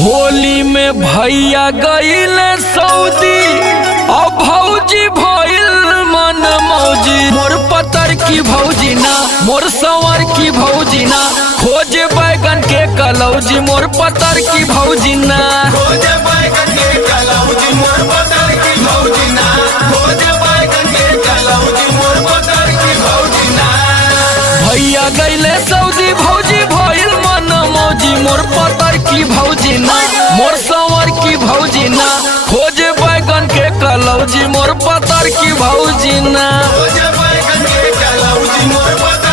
होली में भैया गईल सऊदी और भौजी भइल मन मौजी। मोर पतर की भौजी ना, मोर संवर की भौजी ना, खोजे बैगन के कलौजी। मोर पतर की भौजी ना, खोजे बैगन के कलौजी। मोर पतर की भौजी ना, खोजे बैगन के कलौजी। मोर पतर की भौजी ना। भैया गईले सऊदी भौजी भइल मन मौजी। मोर पतर की भौजी ना, मोर संवर की भौजी ना, खोजे बैगन के कलौजी। मोर पतर की भौजी ना, खोजे बैगन के कलौजी। मोर पतर